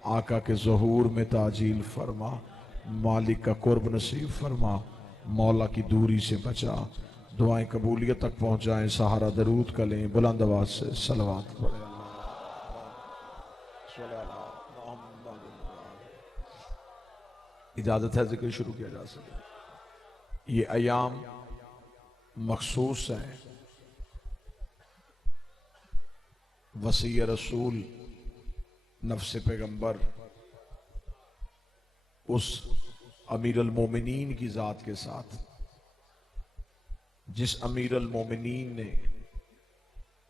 आका के ज़हूर में ताजील फरमा, मालिक का कुर्ब नसीब फरमा, मौला की दूरी से बचा, दुआएं कबूलियत तक पहुँचाएं। सहारा दरूद का लें, बुलंद आवाज से सलवात पढ़ें। इजाजत है जिक्र शुरू किया जा सके। ये अयाम मखसूस हैं वसी रसूल नफ्स पैगंबर उस अमीर अल मोमिनीन की जात के साथ, जिस अमीर अल मोमिनीन ने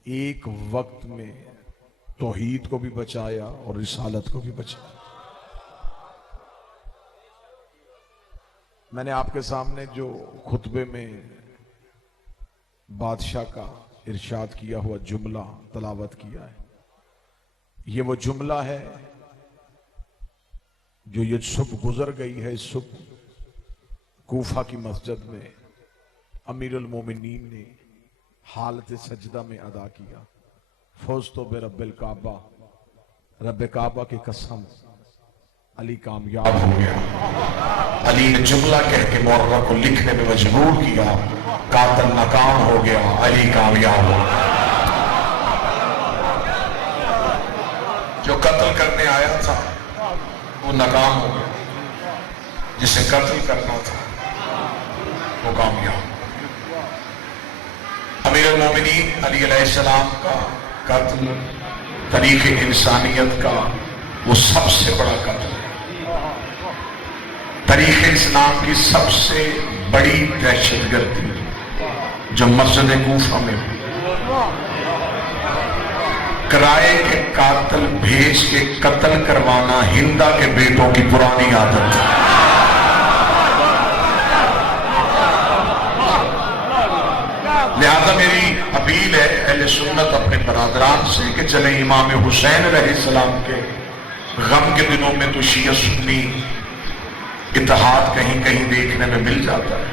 एक वक्त में तौहीद को भी बचाया और रिसालत को भी बचाया। मैंने आपके सामने जो खुतबे में बादशाह का इरशाद किया हुआ जुमला तलावत किया है, ये वो जुमला है जो ये सुबह गुजर गई है। इस सुबह कूफा की मस्जिद में अमीर अल मोमिनीन ने हालत सजदा में अदा किया। फौज तो बे रब्बिल काबा, रब काबा की कसम, अली कामयाब हो गया। अली ने जुमला कह के मुअर्रा को लिखने में मजबूर किया, कातिल नाकाम हो गया, अली कामयाब हो गया। जो कत्ल करने आया था वो नाकाम हो गया, जिसे कत्ल करना था वो कामयाब। अमीर अल मोमिनीन अली अलैहिस्सलाम का कत्ल तारीख इंसानियत का वो सबसे बड़ा कत्ल है। तारीख इस्लाम की सबसे बड़ी दहशतगर्दी जो मस्जिद कूफा में किराए के कातिल भेज के कत्ल करवाना हिंदा के बेटों की पुरानी आदत है। लिहाजा मेरी अपील है अहले सुन्नत अपने बरादरान से कि चले इमाम हुसैन अलैहिस्सलाम के गम के दिनों में तो शिया सुन्नी इत्तेहाद कहीं कहीं देखने में मिल जाता है।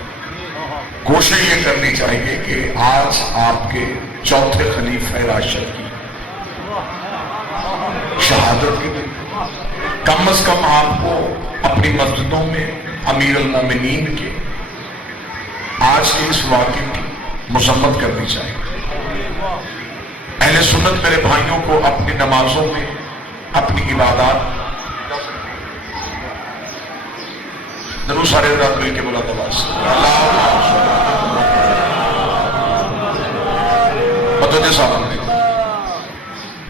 कोशिश ये करनी चाहिए कि आज आपके चौथे खलीफा राशिद की शहादत के दिन कम से कम आपको अपनी मस्जिदों में अमीर अल मोमिनीन के आज के इस वाक़े की मुसम्मत करनी चाहिए। अहले सुन्नत मेरे भाइयों को अपनी नमाजों में, अपनी इबादत जरूर सारे रात मिल के बोला दबास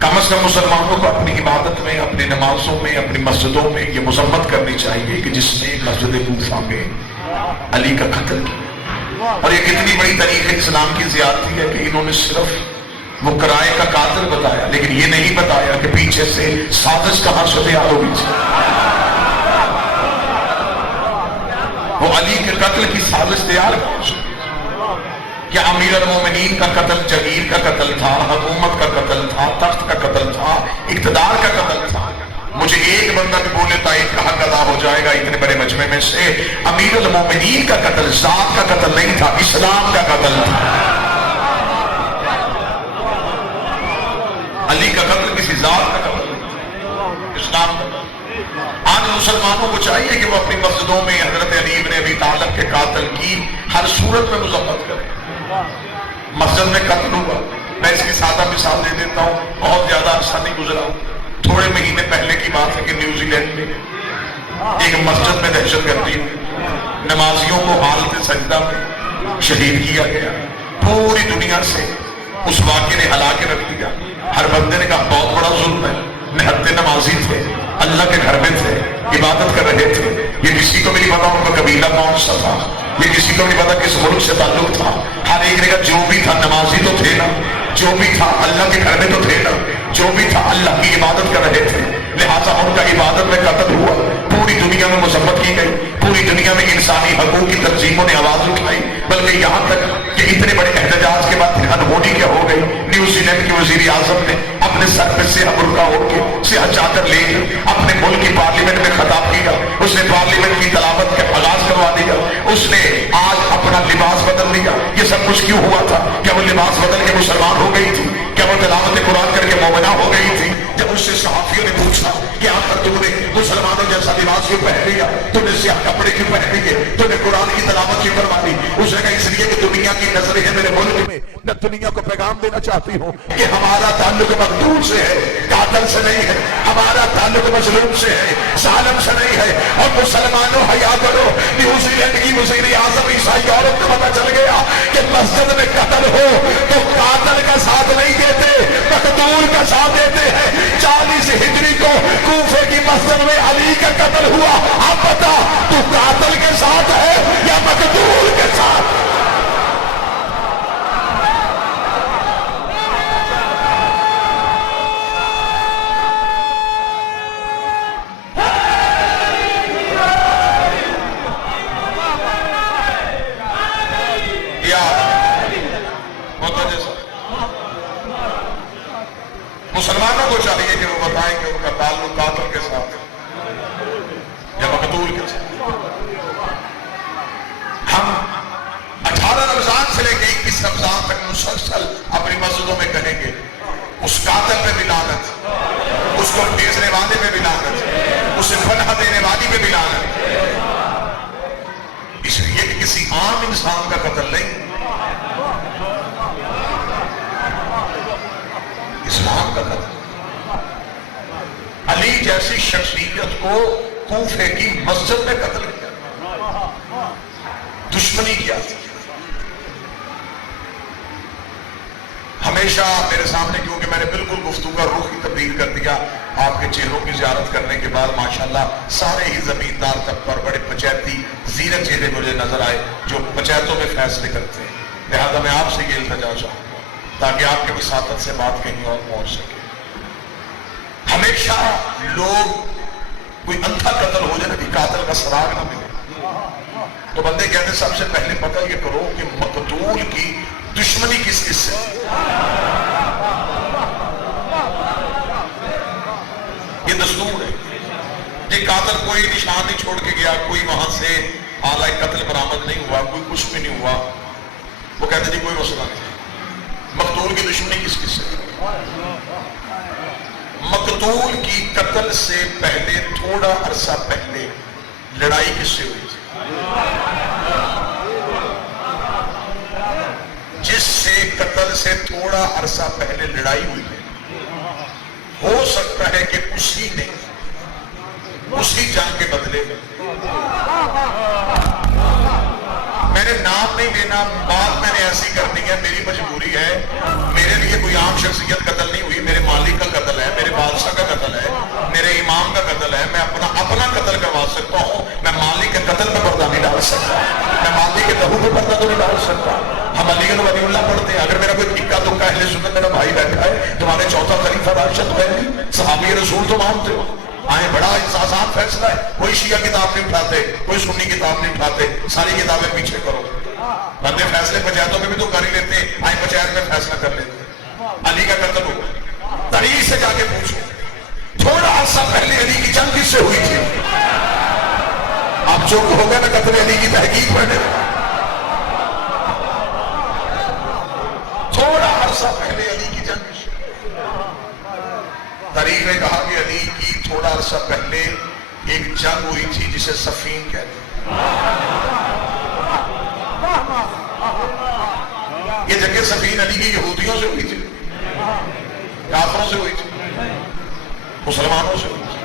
कम से कम मुसलमानों को अपनी इबादत में, अपनी नमाजों में, अपनी मस्जिदों में ये मुसम्मत करनी चाहिए कि जिसने मस्जिद कूफा में अली का कत्ल किया। और ये कितनी बड़ी तरीके इस्लाम की ज़ियादती है कि इन्होंने सिर्फ वो किराए का कातिल बताया, लेकिन ये नहीं बताया कि पीछे से साजिश कहां से तैयार होगी। वो अली के कत्ल की साजिश तैयार कौन? क्या अमीर अल मोमिनीन का कत्ल जगीर का कत्ल था, हुकूमत का कत्ल था, तख्त का कत्ल था, इक़्तिदार का कत्ल था? मुझे एक बंदा भी बोले ताईद का हक अदा हो जाएगा इतने बड़े मजमे में से। अमीर अल मोमिनीन का कत्ल जात का कत्ल नहीं था, इस्लाम का कत्ल था। अली का कत्ल किसी जात का कत्ल, इस्लाम का। आज मुसलमानों को चाहिए कि वो अपनी मस्जिदों में हजरत अली इब्न अबी तालिब के कातिल की हर सूरत में मुज़म्मत करें। मस्जिद में कत्ल हुआ, मैं इसकी सादा मिसाल दे देता हूँ, बहुत ज्यादा अरसा नहीं गुजरा, थोड़े महीने पहले की बात है कि न्यूजीलैंड में एक मस्जिद में दहशतगर्दी नमाजियों को हालत सजदा में शहीद किया गया। पूरी दुनिया से उस वाक़े ने हिला के रख दिया। हर बंदे ने कहा बहुत बड़ा जुल्म है। निहत्ते नमाजी थे, अल्लाह के घर में थे, इबादत कर रहे थे। ये किसी को भी नहीं पता उनका कबीला कौन सा था, ये किसी को नहीं पता किस मुल्क से ताल्लुक था। हर एक ने कहा जो भी था नमाजी तो थे ना, जो भी था अल्लाह के घर में तो थे ना, जो भी था अल्लाह की इबादत कर रहे थे। लिहाजा उनका इबादत में कत्ल हुआ, पूरी दुनिया में मुज़म्मत की गई, पूरी दुनिया में इंसानी हकूक़ की तंजीमों ने आवाज उठाई। बल्कि यहाँ तक कि इतने बड़े एहतजाज के बाद अनहोनी क्या हो गई, न्यूजीलैंड के वज़ीर आज़म ने अपने सर पे से बुर्का ओढ़ के सियाह चादर ले अपने मुल्क की पार्लियामेंट में खिताब किया। उसने पार्लियामेंट की तलावत का आगाज करवा दिया। उसने आज अपना लिबास बदल दिया। ये सब कुछ क्यों हुआ था? क्या वो लिबास बदल के मुसलमान हो गई थी? क्या वो तिलावत कुरान करके मोमिना हो गई थी? जब उससे सहाफियों ने पूछा कि आप तक तुमने मुसलमानों जैसा लिबास क्यों पहन लिया, तूने स्याह कपड़े क्यों पहन लिए, तूने कुरान की तलावत क्यों करवा दी? उसने कहा इसलिए कि दुनिया की नजरें हैं मेरे मुल्क में, मैं दुनिया को पैगाम देना चाहती हूँ कि हमारा ताल्लुक मकतूल से है, कातल से नहीं है। हमारा ताल्लुक मजलूम से है, जालिम से नहीं है। और मुसलमानों हया करो, न्यूजीलैंड की वज़ीर आज़म ईसाई औरत को पता चल गया कि मस्जिद में कत्ल हो तो कातल का साथ नहीं देते, मकतूल का साथ देते हैं। 40 हिजरी को कूफे की मस्जिद में अली का कत्ल हुआ। अब बता तू कातल के साथ है या मकतूल के साथ? मुसलमानों को चाहिए कि वो बताएं कि उनका ताल्लुक कातिल के साथ या मकतूल के साथ। हम 18 रमजान से लेकर 21 रमजान तक मुसलसल अपनी मस्जिदों में कहेंगे उस कातिल पे भी लानत, उसको भेजने वाले पे भी लानत, उसे पनाह देने वाली पे भी लानत। इसलिए कि किसी आम इंसान का कत्ल नहीं, इस्लाम का कत्ल। अली जैसी शख्सियत को कूफे की मस्जिद में कत्ल किया, दुश्मनी किया। हमेशा मेरे सामने, क्योंकि मैंने बिल्कुल गुफ्तगू का रुख ही तब्दील कर दिया आपके चेहरों की ज़ियारत करने के बाद, माशाल्लाह सारे ही जमींदार तब पर बड़े पंचायती जीरत चेहरे मुझे नजर आए जो पंचायतों में फैसले करते हैं। लिहाजा मैं आपसे ये इल्तिजा चाहूँ ताकि आपके वसातत से बात कहीं और पहुंच सके। हमेशा लोग कोई अंधा कत्ल हो जाए कि कातिल का सराग ना मिले, तो बंदे कहते सबसे पहले पता ये करो कि मकतूल की दुश्मनी किस किस से। ये दस्तूर है। ये कातिल कोई निशान नहीं छोड़ के गया, कोई वहां से आला कत्ल बरामद नहीं हुआ, कोई कुछ भी नहीं हुआ, वो कहते जी कोई मसला नहीं। मकतूल की दुश्मनी किस किस से? मकतूल की कत्ल से पहले थोड़ा अरसा पहले लड़ाई किससे हुई थी? जिससे कत्ल से थोड़ा अरसा पहले लड़ाई हुई है, हो सकता है कि उसी ने उसी जंग के बदले में, मैंने नाम नहीं लेना, बात मैंने ऐसी करनी है, मेरी मजबूरी है। मेरे लिए कोई आम शख्सियत कत्ल नहीं हुई, मेरे मालिक का कत्ल है, मेरे बादशाह का कत्ल है, मेरे इमाम का कत्ल है। मैं अपना कत्ल करवा सकता हूँ, मैं मालिक के कत्ल पे पर्दा नहीं डाल सकता, मैं मालिक के लहू पे पर्दा तो नहीं डाल सकता। हम अली वलीउल्लाह पढ़ते हैं। अगर मेरा कोई इक्का दुक्का अहले सुन्नत मेरा भाई बैठा है, तुम्हारे चौथा खलीफा राशिद महदी सहाबी रसूल तो मानते हो, आए बड़ा आसान फैसला है। कोई शिया किताब नहीं उठाते, कोई सुन्नी किताब नहीं उठाते, सारी किताबें पीछे करो। बंदे फैसले पंचायतों में भी तो कर ही लेते, आए पंचायत में फैसला कर लेते। अली का कत्ल हुआ, तरीक से जाके पूछो थोड़ा अर्सा पहले अली की जंग किससे हुई थी? आप जो होगा ना कत्ल अली की तहकीक पढ़ने, थोड़ा अर्सा पहले अली की जंग। तारीख ने कहा कि अली की थोड़ा अर्सा पहले एक जंग हुई थी जिसे सफीन कहते हैं। ये जगह सफीन अली की यहूदियों से हुई थी, काफरों से हुई थी, मुसलमानों से हुई थी।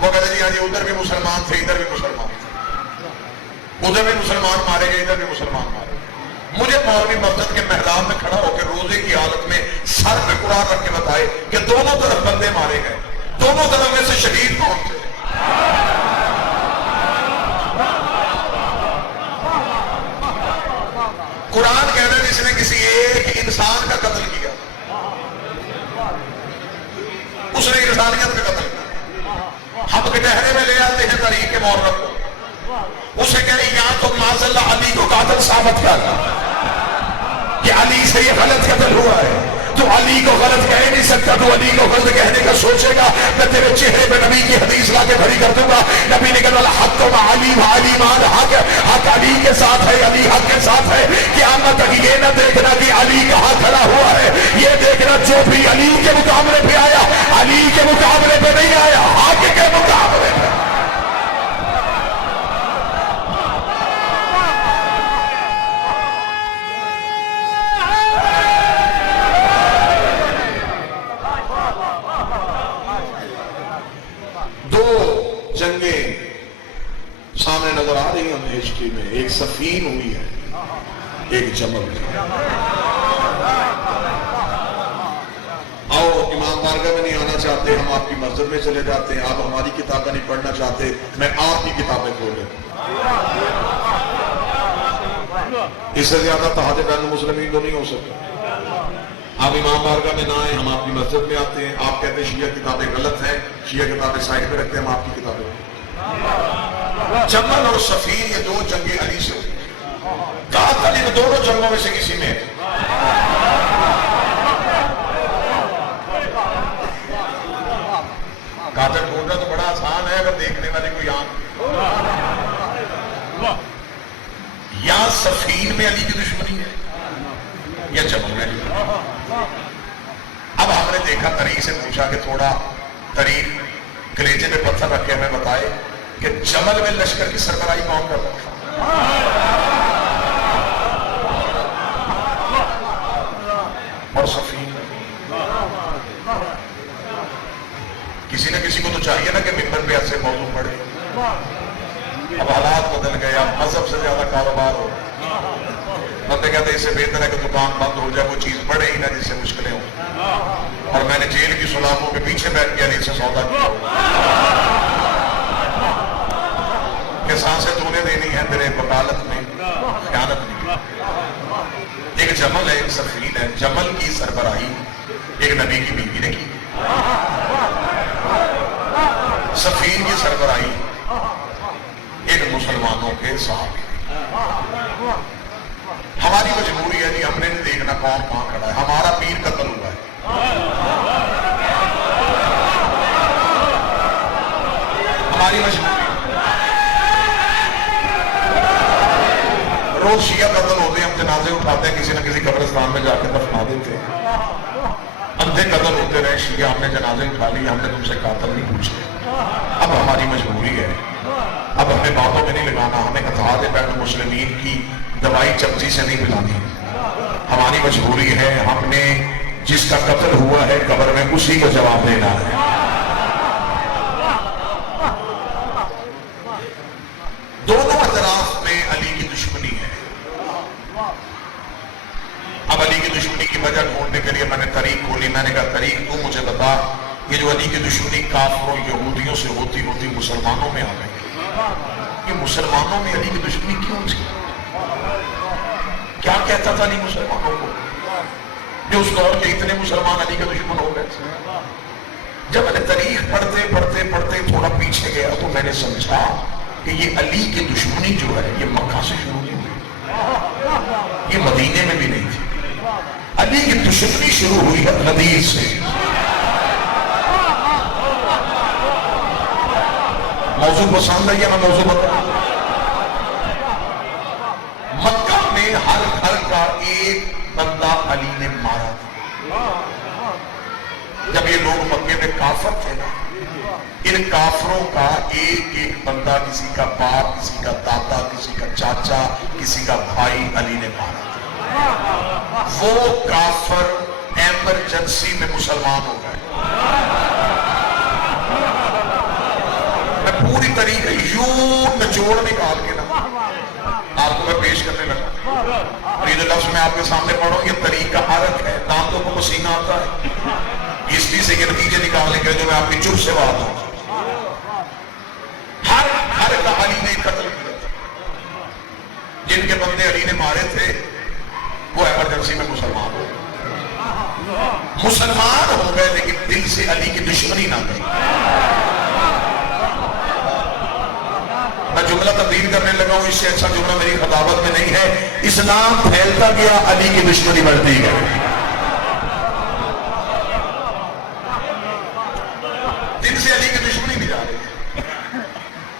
वो कहते जी हाँ जी उधर भी मुसलमान थे, इधर भी मुसलमान थे, उधर भी मुसलमान मारे गए, इधर भी मुसलमान मारे। मुझे मौलवी मस्जिद के मैदान में खड़ा होकर रोजे की हालत में सर पे कुरान रख के बताए कि दोनों तरफ बंदे मारे गए, दोनों तरफ में से शहीद कौन थे? कुरान कहता है जिसने किसी एक इंसान का कत्ल किया, उसने इंसानियत का कत्ल किया। हम कटहरे में ले आते हैं तरीके मुहर्रम को, उसे कहे या तो माज़ल्ला अली को कातिल साबित कर कि अली से ये गलत कत्ल हुआ है, तो अली को गलत कह नहीं सकता, तो अली को गलत कहने का सोचेगा, मैं तेरे चेहरे पे नबी की हदीस ला के भरी कर दूंगा। नबी ने कहा हक तो अली वाली मान हक, हक अली के साथ है, अली हक के साथ है। क़यामत तक ये न देखना कि अली कहाँ खड़ा हुआ है, ये देखना जो भी अली के मुकाबले पे आया, अली के मुकाबले पे नहीं आया, हक जंगें सामने नजर आ रही हमें हिस्ट्री में, एक सफीन हुई है, एक जमल। आओ इमाम बारगाह में नहीं आना चाहते, हम आपकी मस्जिद में चले जाते हैं। आप हमारी किताबें नहीं पढ़ना चाहते, मैं आपकी किताबें खोले। इससे ज्यादा तहादे बैन मुस्लिमीन तो नहीं हो सकता। आप इमाम बारगाह में ना आए, हम आपकी मस्जिद में आते हैं। आप कहते हैं शिया किताबें गलत हैं, शिया किताबें साइड में रखते हैं, हम आपकी किताबें। जमल और सफीन ये दो जंगें अली से हुई। कहा इन दोनों जंगों में से किसी में कातिल ढूंढना तो बड़ा आसान है अगर देखने वाले कोई आंख। या सफीन में अली की दुश्मनी है या जमल में। अब हमने देखा, तरीक से पूछा कि थोड़ा तरीक कलेजे में पत्थर रख के हमें बताए कि जमल में लश्कर की सरबराही कौन कर रहा था और सफीन में। किसी न किसी को तो चाहिए ना कि मिंबर पे ऐसे मौजूद पड़े। अब हालात बदल गए, अब मजहब से ज्यादा कारोबार हो। बंदे कहते इससे बेहतर है कि दुकान बंद हो जाए, वो चीज बढ़े ही ना जिससे मुश्किलें हो। और मैंने जेल की सुलाखों के पीछे बैठ के अली से सौदा किया कि सांसें तूने देनी है, तेरे वकालत में ख्यानत नहीं। एक जमल है, एक सफीन है। जमल की सरबराही एक नबी की बीवी ने की, सफीन की सरबराही एक मुसलमानों के साथ। हमारी मजबूरी है जी, हमने नहीं देखना कौन कहां खड़ा है। हमारा पीर कत्ल हुआ है, हमारी मजबूरी। रोज शिया कत्ल होते हैं, हम जनाजे उठाते हैं, किसी न किसी कब्रिस्तान में जाकर दफना देते हैं। अंधे कत्ल होते रहे शिया, हमने जनाजे उठा लिए, हमने तुमसे कातिल नहीं पूछे। अब हमारी मजबूरी है, अब हमें बातों में नहीं लगाना, हमें इत्तेहाद बैन मुस्लिमीन की दवाई चमची से नहीं पिलानी। हमारी मजबूरी है, हमने जिसका कत्ल हुआ है कब्र में उसी को जवाब देना है। दोनों तरफ में अली की दुश्मनी है। अब अली की दुश्मनी की वजह ढूंढने के लिए मैंने तरीक खोली। मैंने कहा तरीक तू मुझे बता, ये जो अली की दुश्मनी काफिरों यहूदियों से होती होती मुसलमानों में आ गई, ये मुसलमानों में अली की दुश्मनी क्यों थी? क्या कहता था अली मुसलमानों को जो उस दौर के इतने मुसलमान अली के दुश्मन हो गए? जब मैंने तारीख पढ़ते पढ़ते पढ़ते थोड़ा पीछे गया तो मैंने समझा कि ये अली की दुश्मनी जो है ये मक्का से शुरू नहीं हुई, ये मदीने में भी नहीं थी। अली की दुश्मनी शुरू हुई है नदीर से। मौजूद पसंद है या मैं मौजूद बता? मक्का में हर घर का एक बंदा अली ने मारा। जब ये लोग मक्के में काफर थे ना, इन काफरों का एक एक बंदा, किसी का बाप, किसी का दादा, किसी का चाचा, किसी का भाई अली ने मारा। वो काफर एमरजेंसी में मुसलमान हो गए। मैं पूरी तरीके यूं निचोड़ निकाल के ना आपको मैं पेश करने लगा। और ये जो लफ्ज मैं आपके सामने पढ़ूं, ये तरीका हरक है, दांतों को पसीना आता है। हिस्ट्री से ये नतीजे निकालने के जो मैं आपकी चुप से बात हूं। हर हर का अली ने कत्ल किया था। जिनके बंदे अली ने मारे थे वो एमरजेंसी में मुसलमान हो गए। मुसलमान हो गए लेकिन दिल से अली की दुश्मनी ना गई। मैं जुमला तब्दील करने लगा हूं, इससे अच्छा जुमला मेरी खताबत में नहीं है। इस्लाम फैलता गया, अली की दुश्मनी बढ़ती गई। दिल से अली की दुश्मनी भी जा रही है।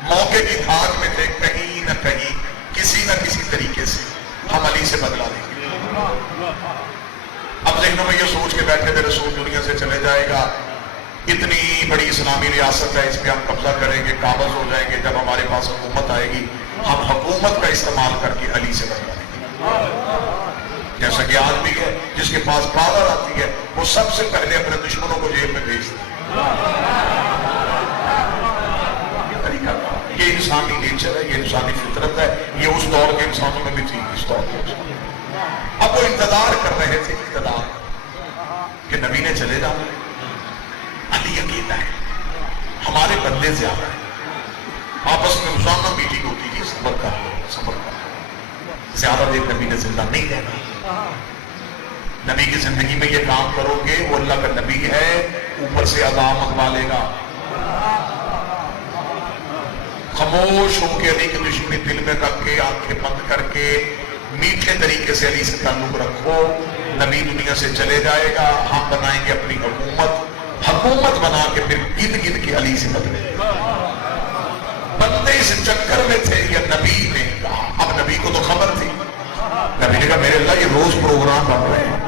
मौके की धाक में थे, कहीं न कहीं किसी न किसी तरीके से हम अली से बदला लेंगे। अब ज़हनों में ये सोच के बैठे थे रसूल दुनिया से चले जाएगा, इतनी बड़ी इस्लामी रियासत है, इस पे हम कब्जा करेंगे, काबज हो जाएंगे। जब हमारे पास हुकूमत आएगी हम हुकूमत का इस्तेमाल करके अली से बदला लेंगे। जैसा कि आज भी है, जिसके पास पावर आती है वो सबसे पहले अपने दुश्मनों को जेल में भेजता है। इंसानी नेचर है, ये इंसानी फितरत है, ये उस दौर के इंसानों में भी थी, इस दौर के। अब वो इंतजार कर रहे थे, इंतजार कि नबी ने चले जाना है, अली अकेला है, हमारे बदले से आ रहा है। आपस में रोजाना मीटिंग होती है, सबर कर लो, सबर कर लो, ज्यादा देर नबी ने जिंदा नहीं रहना। नबी की जिंदगी में ये काम करोगे, वो अल्लाह का नबी है, ऊपर से अज़ाब मंगवा लेगा। खामोश होकर अली की दुश्मनी दिल में रख के, आंखें बंद करके, मीठे तरीके से अली से ताल्लुक रखो। नबी दुनिया से चले जाएगा, हम बनाएंगे अपनी हुकूमत, हुकूमत बना के फिर गिन गिन के अली से बदले। बंदे इस चक्कर में थे, या नबी ने कहा, अब नबी को तो खबर थी, नबी ने कहा मेरे अल्लाह ये रोज प्रोग्राम बन रहे हैं,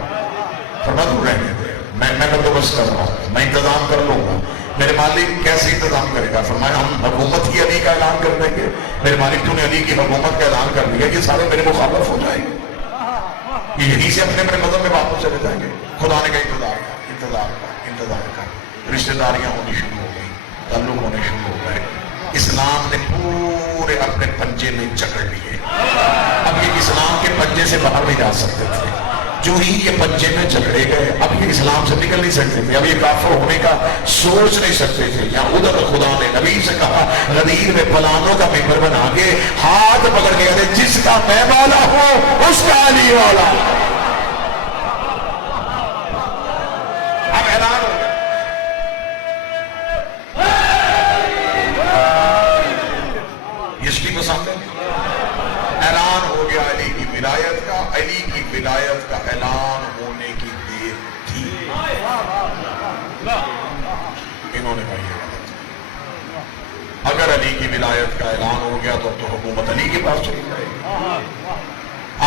फरमा तू रहने दे, मैं बंदोबस्त कर रहा हूँ, मैं इंतजाम कर लूंगा। मेरे मालिक कैसे इंतजाम करेगा? फरमाया हम हुकूमत ही अली का ऐलान कर देंगे। मेरे मालिक तूने अली की हुकूमत का ऐलान कर दिया, ये सारे मेरे मुखालफ हो जाएंगे, ये यहीं से अपने अपने मजहब में वापस चले जाएंगे। खुदा ने का इंतजार का रिश्तेदारियां होनी शुरू हो गई, ताल्लुक होने शुरू हो गए। इस्लाम ने पूरे अपने पंजे में जकड़ लिए। अब ये इस्लाम के पंजे से बाहर नहीं जा सकते थे। जो ही ये पंजे में झगड़े गए, अब ये इस्लाम से निकल नहीं सकते थे, अब ये काफिर होने का सोच नहीं सकते थे। या उधर खुदा ने नबी से कहा, गदीर में फलानों का मेंबर बना के हाथ पकड़ के कहते जिसका मैं वाला हूं उसका अली वाला। अब ऐलान हो गया, इसकी पसंद है, ऐलान हो गया अली की विलायत का। अली की विलायत का ऐलान होने की देर थी, इन्होंने कहा अगर अली की विलायत का ऐलान हो गया तो हुकूमत अली के पास चली जाएगी।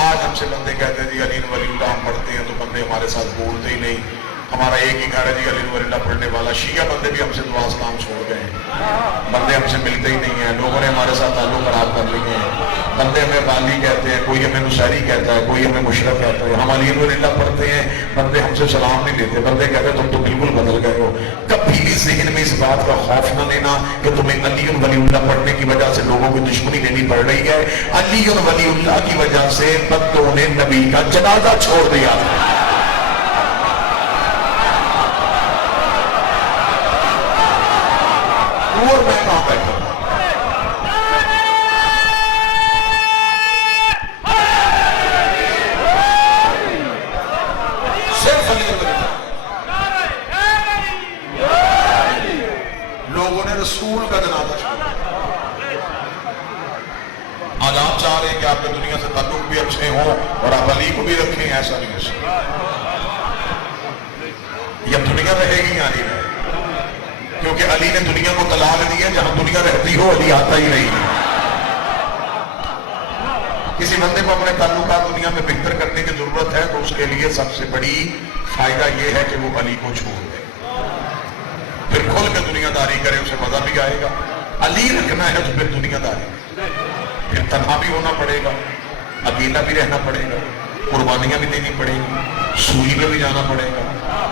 आज हमसे बंदे कहते हैं जी अली वलीउल्लाह हम पढ़ते हैं, तो बंदे हमारे साथ बोलते ही नहीं। हमारा एक ही घर है जी अली वलीउल्लाह पढ़ने वाला। शिया बंदे भी हमसे दुआ काम छोड़ गए, बंदे हमसे मिलते ही नहीं है, लोगों ने हमारे साथ ताल्लुक खराब कर लिए हैं। बंदे हमें वाली कहते हैं, कोई हमें मुशहरी कहता है, कोई हमें मुशरफ कहता है। हम अली वलीउल्लाह पढ़ते हैं, बंदे हमसे सलाम नहीं देते, बंदे कहते हैं तुम तो बिल्कुल बदल गए हो। कभी भी ज़हन में इस बात का खौफ न लेना कि तुम्हें अली वलीउल्लाह पढ़ने की वजह से लोगों की दुश्मनी लेनी पड़ रही है। अली वलीउल्लाह की वजह से बंदों ने नबी का जनाजा छोड़ दिया। और मैं कहां बैठा सिर्फ लोगों ने रसूल का जनाजा छोड़ा। आज आप चाह रहे हैं कि आपके दुनिया से ताल्लुक भी अच्छे हों और आप अली को भी रखें, ऐसा नहीं हो सकता। यह दुनिया रहेगी या नहीं रहेगी, क्योंकि अली ने दुनिया को तलाक दिया, जहां दुनिया रहती हो अली आता ही नहीं। किसी बंदे को अपने ताल्लुकात दुनिया में बेहतर करने की जरूरत है तो उसके लिए सबसे बड़ी फायदा यह है कि वो अली को छोड़ दे, फिर खुल के दुनियादारी करे, उसे मजा भी आएगा। अली रखना है तो फिर दुनियादारी, फिर तन्हा भी होना पड़ेगा, अकेला भी रहना पड़ेगा, कुर्बानियां भी देनी पड़ेगी, सूली में भी जाना पड़ेगा,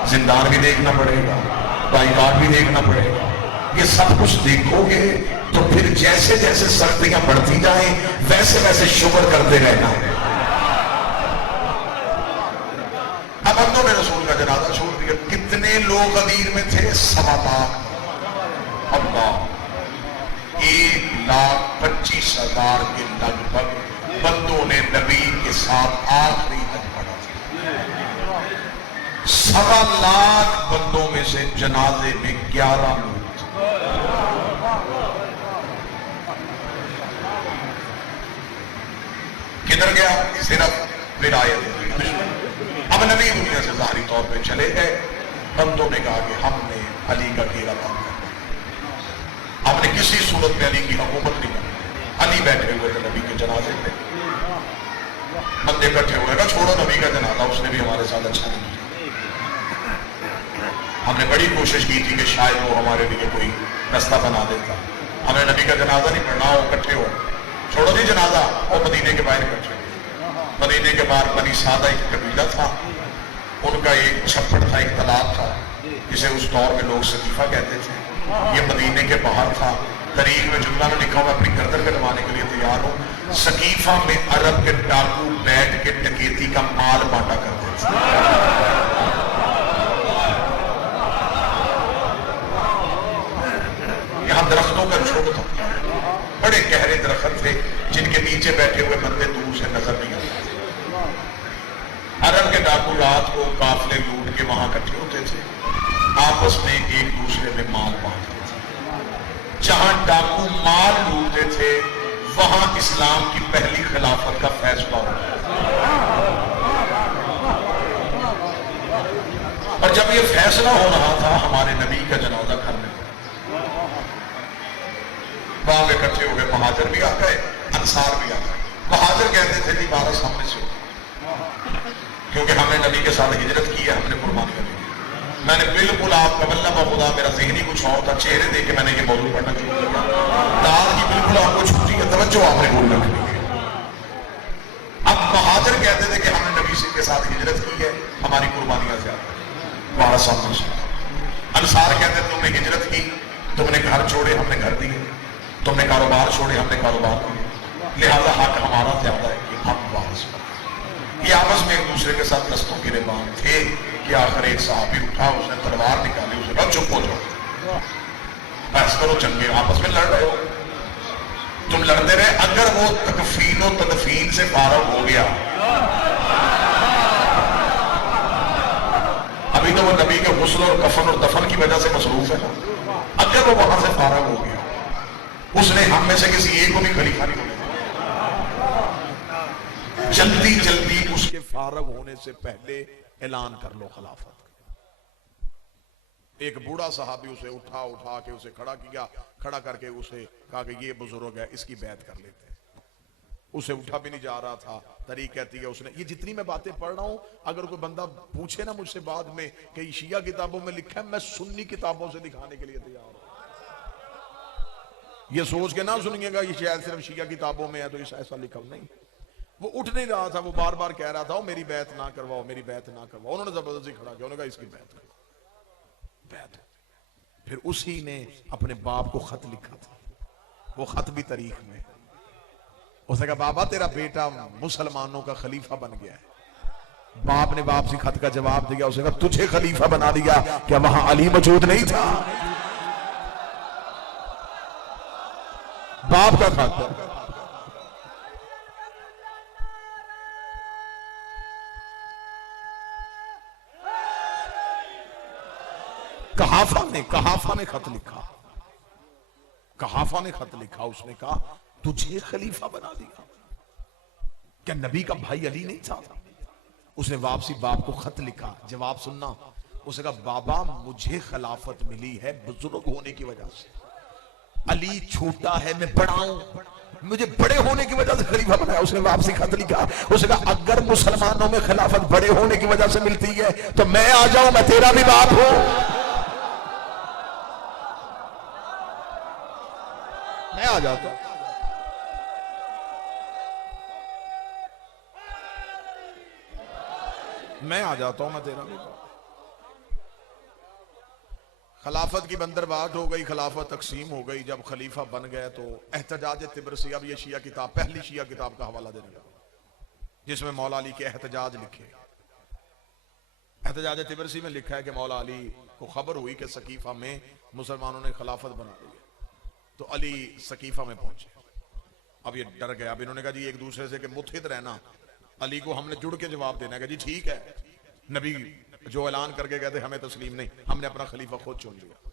जिंदान भी देखना पड़ेगा, बाइकाट भी देखना पड़ेगा। ये सब कुछ देखोगे तो फिर जैसे जैसे सख्तियां बढ़ती जाएं वैसे वैसे शुक्र करते रहना। अब बंदों ने रसूल का जनाजा छोड़ दिया। कितने लोग गदीर में थे? 1.25 लाख। अल्लाह, 1,25,000 के लगभग बंदों ने नबी के साथ आखिरी हज पढ़ा था। 1.25 लाख बंदों में से जनाजे में 11 लोग। किधर गया? सिर्फ विलायत। अब नबी दुनिया से ज़ाहिरी तौर पे चले गए। बंदों ने कहा कि हमने अली का घेरा बंद कर दिया, हमने किसी सूरत में अली की हुकूमत नहीं करनी। अली बैठे हुए थे नबी के जनाजे पे, बंदे इकट्ठे हुए, का छोड़ो नबी का जनाजा, उसने भी हमारे साथ अच्छा नहीं किया। हमने बड़ी कोशिश की थी कि शायद वो हमारे लिए कोई रास्ता बना देता। हमें नबी का जनाजा नहीं पढ़ना, हो इकट्ठे हो, छोड़ो जी जनाजा। और मदीने के बाहर इकट्ठे, मदीने के बाहर बनी सादा एक कबीला था, उनका एक छप्पड़ था, एक तालाब था जिसे उस दौर में लोग सकीफा कहते थे। ये मदीने के बाहर था। तरीक में जुमला में लिखा हुआ अपनी गर्दन कटवाने के लिए तैयार हूँ। सकीफा में अरब के डाकू बैठ के डकैती का माल बांटा करते थे। यहाँ दरख्तों का झुंड था, बड़े गहरे दरख्त थे जिनके नीचे बैठे हुए बंदे दूर से नजर नहीं आते थे। अरब के डाकू रात को काफिले लूट के वहां इकट्ठे होते थे, आपस में एक दूसरे में माल बांटते थे। जहां डाकू माल लूटते थे वहां इस्लाम की पहली खिलाफत का फैसला होता था। और जब ये फैसला हो रहा था, हमारे नबी का जनाजा घर में वहां इकट्ठे हो गए। महाजर भी आ गए, अंसार भी आ गए। महाजर कहते थे जी बारह सामने से हो, क्योंकि हमने नबी के साथ हिजरत की है, हमने कुर्बानी कर ली। मैंने बिल्कुल आपका वल्लाह खुदा, मेरा ज़हनी कुछ और था, चेहरे देख के मैंने ये मौजूद पढ़ना शुरू किया। दाल की बिल्कुल आपको छुट्टी है, तवज्जो आपने भूल रखनी है। अब महाजर कहते थे कि हमने नबी के साथ हिजरत की है, हमारी कुर्बानियां ज्यादा। बारह सामने से अंसार कहते तुमने हिजरत की, तुमने घर छोड़े, हमने घर दिए, तुमने कारोबार छोड़े, हमने कारोबार दिए, लिहाजा हक हमारा ज्यादा है कि हम वापस करें। ये आपस में एक दूसरे के साथ दस्तों के रिबान थे कि आखिर एक साहबी उठा, उसने तलवार निकाली, उसे कहा चुप हो जाओ, बहस करो, चंगे आपस में लड़ रहे हो, तुम लड़ते रहे। अगर वो तकफीन और तदफीन से फारग हो गया, अभी तो वो नबी के गुस्ल और कफन और दफन की वजह से मसरूफ है ना, अगर वो वहां से फारग हो गया, उसने हम में से किसी एक को भी खलीफा नहीं होने, जल्दी जल्दी उसके फारग होने से पहले ऐलान कर लो खिलाफत। एक बूढ़ा सहाबी उसे उठा के उसे खड़ा किया, खड़ा करके उसे कहा कि ये बुजुर्ग है, इसकी बैत कर लेते हैं। उसे उठा भी नहीं जा रहा था। तरीक कहती है उसने, ये जितनी मैं बातें पढ़ रहा हूं, अगर कोई बंदा पूछे ना मुझसे बाद में कि शिया किताबों में लिखा है, मैं सुन्नी किताबों से दिखाने के लिए तैयार हूं। ये सोच के ना सुनिएगा ये शायद सिर्फ शिया किताबों में है तो ऐसा लिखा नहीं। वो उठ नहीं रहा था, वो बार बार कह रहा था मेरी बैत ना करवाओ, मेरी बैत ना करवाओ। उन्होंने जबरदस्ती खड़ा किया, उन्होंने कहा इसकी बैत करो, बैत। फिर उसी ने अपने बाप को खत लिखा था, वो खत भी तारीख में। उसने कहा बाबा तेरा बेटा मुसलमानों का खलीफा बन गया है। बाप ने वापसी खत का जवाब दिया, उसने कहा तुझे खलीफा बना दिया, क्या वहां अली मौजूद नहीं था? बाप का खत। कहाफा ने खत लिखा, कहाफा ने खत लिखा। उसने कहा तुझे खलीफा बना दिया, क्या नबी का भाई अली नहीं था? उसने वापसी बाप को खत लिखा, जवाब सुनना। उसने कहा बाबा मुझे खिलाफत मिली है बुजुर्ग होने की वजह से, अली छोटा है मैं बड़ा हूं, मुझे बड़े होने की वजह से खलीफा बनाया। उसने वापसी खत लिखा, उसने कहा अगर मुसलमानों में खिलाफत बड़े होने की वजह से मिलती है तो मैं आ जाऊं, मैं तेरा भी बाप हूं। मैं आ जाता हूं, मैं आ जाता हूं, मैं तेरा भी बाप। खिलाफत की बंदरबात हो गई, खिलाफत तकसीम हो गई। जब खलीफा बन गए तो एहतजाज तिब्रसी, अब ये शिया किताब, पहली शिया किताब का हवाला देने लगा जिसमें मौला अली के एहतजाज लिखे। एहतजाज तिब्रसी में लिखा है कि मौला अली को खबर हुई कि सकीफा में मुसलमानों ने खिलाफत बना दी है, तो अली सकीफा में पहुंचे। अब ये डर गया। अब इन्होंने कहा जी एक दूसरे से कि मुत्हिद रहना, अली को हमने जुड़ के जवाब देना है। जी ठीक है, नबी जो ऐलान करके कहते हमें तस्लीम नहीं, हमने अपना खलीफा खुद चुन लिया।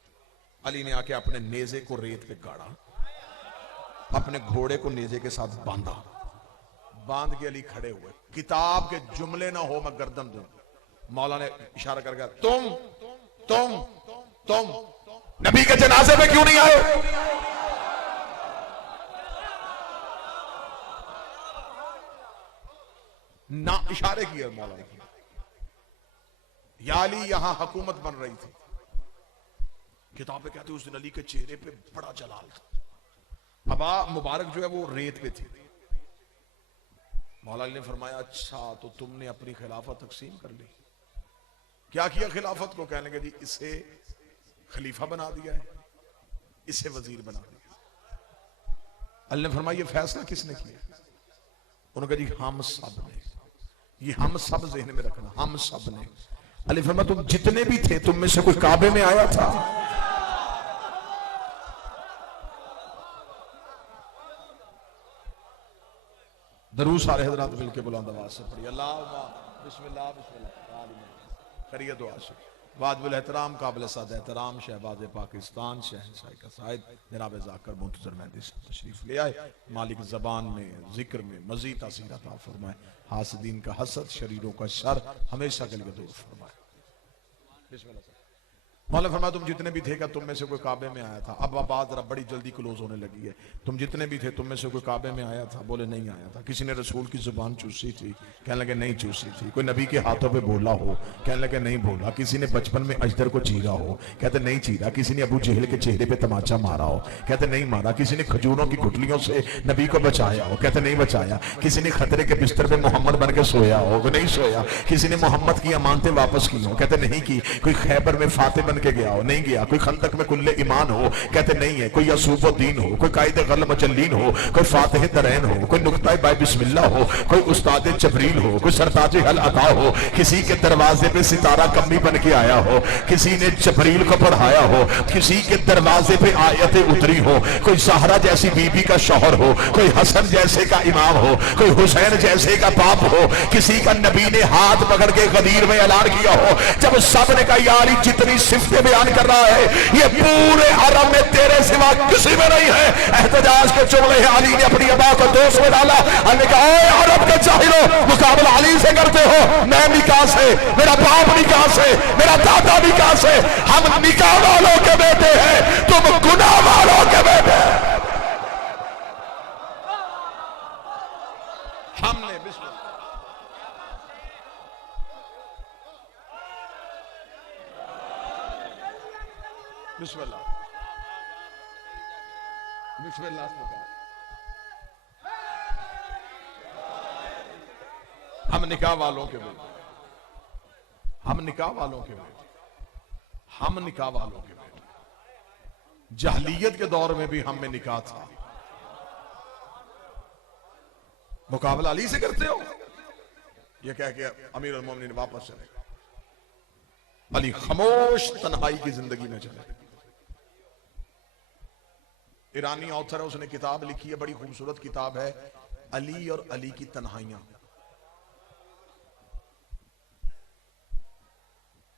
अली ने आके अपने नेजे को रेत पे गाड़ा, अपने घोड़े को नेजे के साथ बांधा, बांध के अली खड़े हुए। किताब के जुमले ना हो मैं गर्दन दूं। मौला ने इशारा करके तुम नबी के जनाजे में क्यों नहीं आए? ना इशारे किए मौला ने। या अली यहां हुकूमत बन रही थी। किताब पे कहते उस दिन अली के चेहरे पे बड़ा जलाल था। अबा मुबारक जो है वो रेत पे थी। मौला अली ने फरमाया अच्छा तो तुमने अपनी खिलाफत तकसीम कर ली। क्या किया खिलाफत को? कहने लगे जी इसे खलीफा बना दिया है, इसे वजीर बना दिया। اللہ نے فرمایا یہ فیصلہ کس نے کیا؟ انہوں نے کہا جی ہم سب نے. یہ ہم سب ذہن میں رکھنا، ہم سب نے. اللہ نے فرمایا تم جتنے بھی تھے تم میں سے کوئی کعبے میں آیا تھا؟ درود سارے حضرات مل کے بلند آواز سے پڑھی. اللہ بسم اللہ بسم اللہ. کریے دعا سے. واجب الاحترام قابل صد احترام شہباز پاکستان شہنشاہ کا صاحب جناب ذاکر منتظر مہدی صاحب تشریف لے آئے. مالک زبان میں ذکر میں مزید تاثیر عطا فرمائے. حاسدین کا حسد، شریروں کا شر ہمیشہ کے لیے دور فرمائے. بسم اللہ. مولا فرمایا تم جتنے بھی تھے کہ تم میں سے کوئی کعبے میں آیا تھا؟ اب بات ذرا بڑی جلدی کلوز ہونے لگی ہے. تم جتنے بھی تھے تم میں سے کوئی کعبے میں آیا تھا؟ بولے نہیں آیا تھا. کسی نے رسول کی زبان چوسی تھی؟ کہنے لگے نہیں چوسی تھی. کوئی نبی کے ہاتھوں پہ بولا ہو؟ کہنے لگے نہیں بولا. کسی نے بچپن میں اجدر کو چیرا ہو؟ کہتے نہیں چیرا. کسی نے ابو جہل کے چہرے پہ تماچا مارا ہو؟ کہتے نہیں مارا. کسی نے کھجوروں کی گٹلیوں سے نبی کو بچایا ہو؟ کہتے نہیں بچایا. کسی نے خطرے کے بستر پہ محمد بن کے سویا ہو؟ نہیں سویا. کسی نے محمد کی امانتیں واپس کی ہو؟ کہتے نہیں کی. کوئی خیبر میں فاتح بن کے گیا ہو؟ نہیں گیا. کوئی خندق میں کل ایمان ہو؟ کہتے نہیں ہے. کوئی یسوف الدین ہو؟ کوئی قائد غل مجلین ہو؟ کوئی فاتح درین ہو؟ کوئی نقطہ بائے بسم اللہ ہو؟ کوئی استاد جبریل ہو؟ کوئی سرتاج حل عطا ہو؟ کسی کے دروازے پہ ستارہ کمی بن کے آیا ہو؟ کسی نے جبریل کو پڑھایا ہو؟ کسی کے دروازے پہ آیتیں اتری ہو؟ کوئی زہرا جیسی بی بی کا شوہر ہو؟ کوئی حسن جیسے کا امام ہو؟ کوئی حسین جیسے کا باپ ہو؟ کسی کا نبی نے ہاتھ پکڑ کے غدیر میں اعلان کیا ہو؟ جب سب نے کہا یا علی جتنی صفتیں بیان کر رہا ہے یہ پورے عرب میں تیرے سوا کسی میں نہیں ہے. احتجاج کے جملے ہیں. علی نے اپنی ابا کو دوست میں ڈالا. علی نے کہا اے عرب کے جاہلو مقابلہ علی سے کرتے ہو؟ میں نکاح سے، میرا باپ نکاح سے، میرا دادا نکاح سے. ہم نکاح والوں کے بیٹے ہیں، تم گناہ والوں کے بیٹے ہیں. ہم نے بسم اللہ بسم اللہ ہم نکاح والوں کے بیٹے، ہم نکاح والوں کے بیٹے، ہم نکاح والوں کے بیٹے. جہلیت کے دور میں بھی ہم میں نکاح تھا. مقابلہ علی سے کرتے ہو؟ یہ کہہ کہ امیر المومنین واپس چلے. علی خاموش تنہائی کی زندگی میں چلے. ایرانی آتھر ہے، اس نے کتاب لکھی ہے، بڑی خوبصورت کتاب ہے، علی اور علی کی تنہائیاں.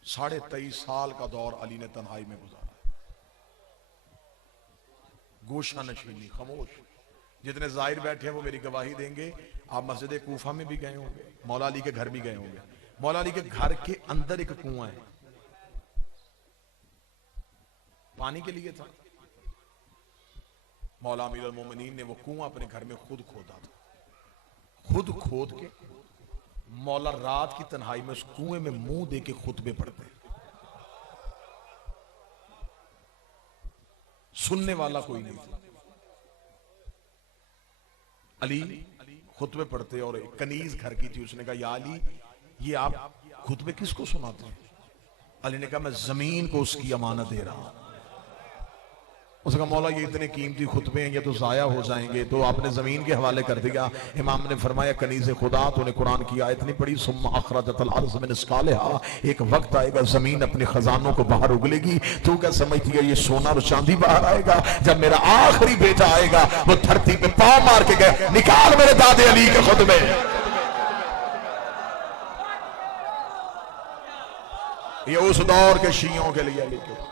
23.5 سال کا دور علی نے تنہائی میں گزارا. گوشہ نشینی، خاموش. جتنے زائر بیٹھے ہیں وہ میری گواہی دیں گے. آپ مسجد کوفہ میں بھی گئے ہوں گے، مولا علی کے گھر بھی گئے ہوں گے. مولا علی کے گھر کے اندر ایک کنواں ہے، پانی کے لیے تھا. مولا امیر المومنین نے وہ کنواں اپنے گھر میں خود کھودا تھا. خود کھود کے مولا رات کی تنہائی میں اس کنویں میں منہ دے کے خطبے پڑھتے. سننے والا کوئی نہیں تھا. علی خطبے پڑھتے اور ایک کنیز گھر کی تھی. اس نے کہا یا علی یہ آپ خطبے کس کو سناتے ہیں؟ علی نے کہا میں زمین کو اس کی امانت دے رہا ہوں. اس نے کہا مولا یہ اتنے قیمتی خطبے ہیں، یہ تو ضائع ہو جائیں گے، تو آپ نے زمین کے حوالے کر دیا. امام نے فرمایا کنیز خدا، تو نے قرآن کی آیت نہیں پڑھی ثم اخرجت الارض من اسقالھا، ایک وقت آئے گا زمین اپنے خزانوں کو باہر اگلے گی. تو کیا سمجھتی ہے یہ سونا اور چاندی باہر آئے گا؟ جب میرا آخری بیٹا آئے گا وہ دھرتی پہ پاؤں مار کے گئے نکال میرے دادے علی کے خطبے. یہ اس دور کے شیعوں کے لیے علی کے